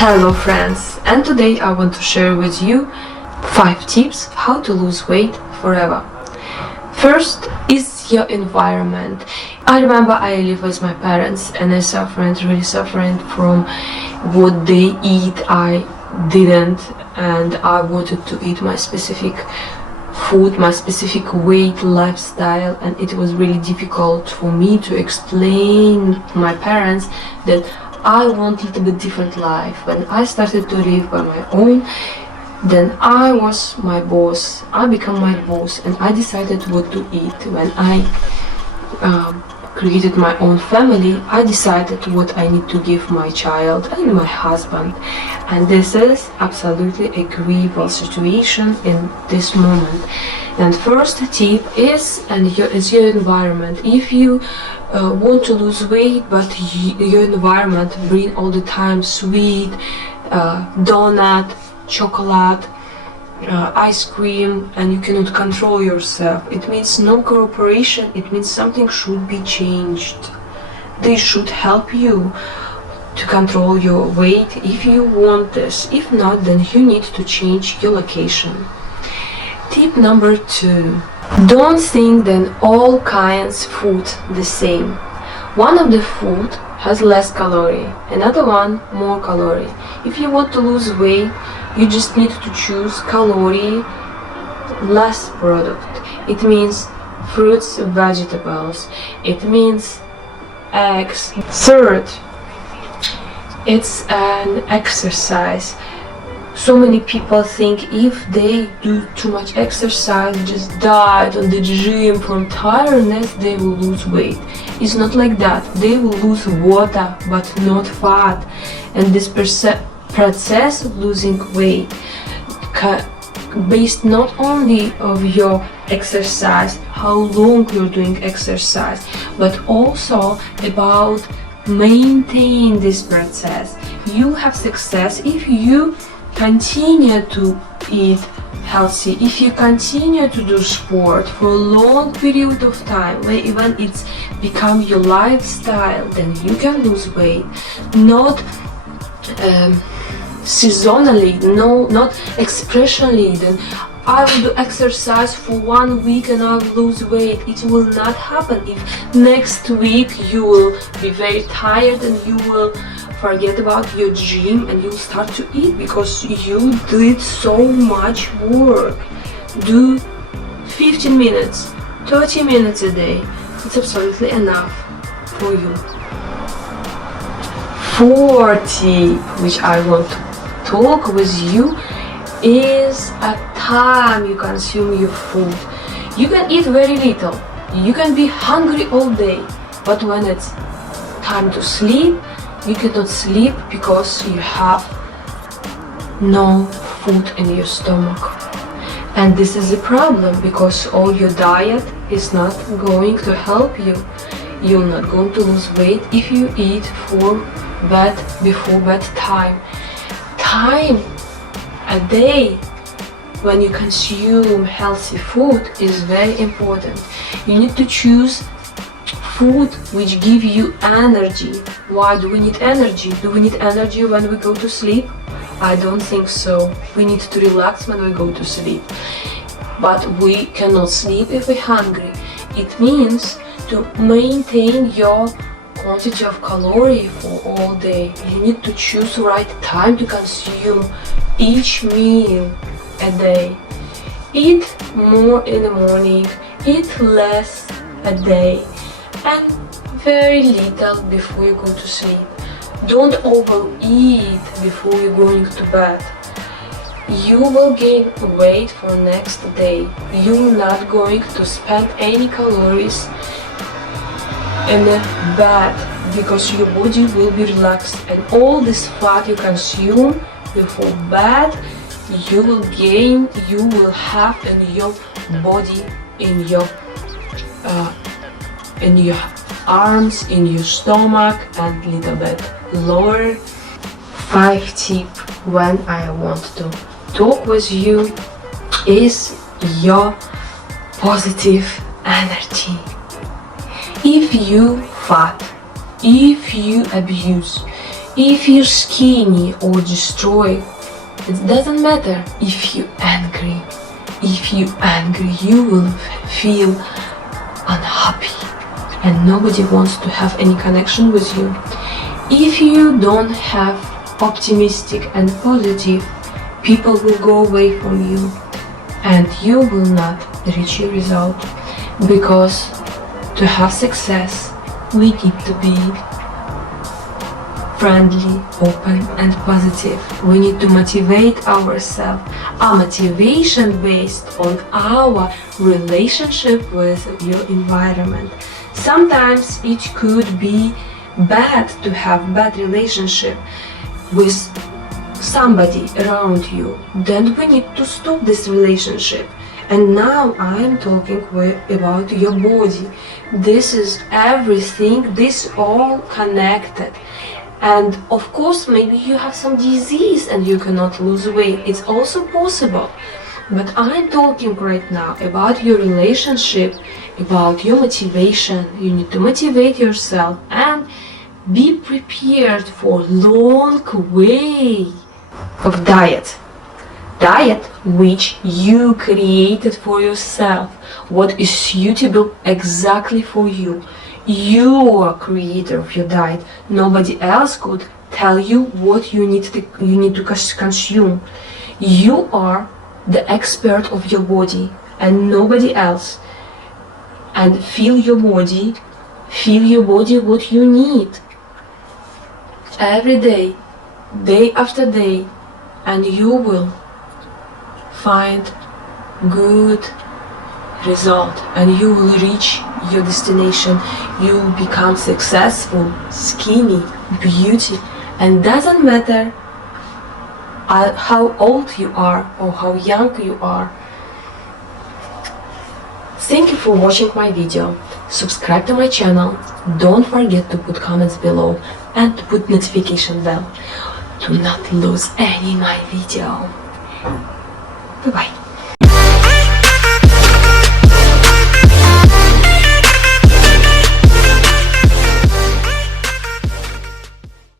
Hello friends, and today I want to share with you 5 tips how to lose weight forever. First is your environment. I remember I live with my parents and I really suffering from what they eat. I didn't, and I wanted to eat my specific food, my specific weight, lifestyle, and it was really difficult for me to explain to my parents that I want a little bit different life. When I started to live by my own, then I was my boss. I became my boss and I decided what to eat. When I created my own family, I decided what I need to give my child and my husband. And this is absolutely a grievous situation in this moment. And first tip is your environment. If you want to lose weight, but your environment bring all the time sweet, donut, chocolate, ice cream, and you cannot control yourself, it means no cooperation. It means something should be changed. They should help you to control your weight if you want this. If not, then you need to change your location. Tip number 2. Don't think that all kinds of food the same. One of the food has less calorie, another one more calorie. If you want to lose weight, you just need to choose calorie less product. It means fruits, vegetables. It means eggs. Third, it's an exercise. So many people think if they do too much exercise, just diet on the gym from tiredness, they will lose weight. It's not like that. They will lose water but not fat. And this process of losing weight based not only of your exercise, how long you're doing exercise, but also about maintain this process. You have success if you continue to eat healthy, if you continue to do sport for a long period of time, when it's become your lifestyle, then you can lose weight. Not seasonally, not expressionally. Then I will do exercise for 1 week and I will lose weight. It will not happen. If next week you will be very tired and you will forget about your gym and you'll start to eat because you did so much work. Do 15 minutes, 30 minutes a day. It's absolutely enough for you. 4th tip, which I want to talk with you, is a time you consume your food. You can eat very little. You can be hungry all day, but when it's time to sleep, you cannot sleep because you have no food in your stomach. And this is a problem because all your diet is not going to help you. You're not going to lose weight if you eat before bedtime. Time a day when you consume healthy food is very important. You need to choose food which give you energy. Why do we need energy? Do we need energy when we go to sleep? I don't think so. We need to relax when we go to sleep. But we cannot sleep if we're hungry. It means to maintain your quantity of calorie for all day. You need to choose the right time to consume each meal a day. Eat more in the morning, eat less a day, and very little before you go to sleep. Don't overeat before you're going to bed. You will gain weight for next day. You're not going to spend any calories in the bed because your body will be relaxed, and all this fat you consume before bed, you will have in your body, in your arms, in your stomach, and a little bit lower. 5 tip when I want to talk with you is your positive energy. If you fat, if you abuse, If you're skinny or destroyed, it doesn't matter. If you're angry, you will feel unhappy and nobody wants to have any connection with you. If you don't have optimistic and positive, people will go away from you and you will not reach your result, because to have success we need to be friendly, open and positive. We need to motivate ourselves. Our motivation based on our relationship with your environment. Sometimes it could be bad to have bad relationship with somebody around you. Then we need to stop this relationship. And now I'm talking about your body. This is everything, this all connected. And of course, maybe you have some disease and you cannot lose weight. It's also possible. But I'm talking right now about your relationship, about your motivation. You need to motivate yourself and be prepared for long way of diet. Diet which you created for yourself. What is suitable exactly for you. You are creator of your diet. Nobody else could tell you what you need to consume. You are the expert of your body and nobody else. And feel your body what you need. Every day, day after day, and you will find good result and you will reach your destination. You will become successful, skinny, beauty, and doesn't matter how old you are or how young you are. Thank you for watching my video. Subscribe to my channel. Don't forget to put comments below and to put notification bell to not lose any my video. Bye bye.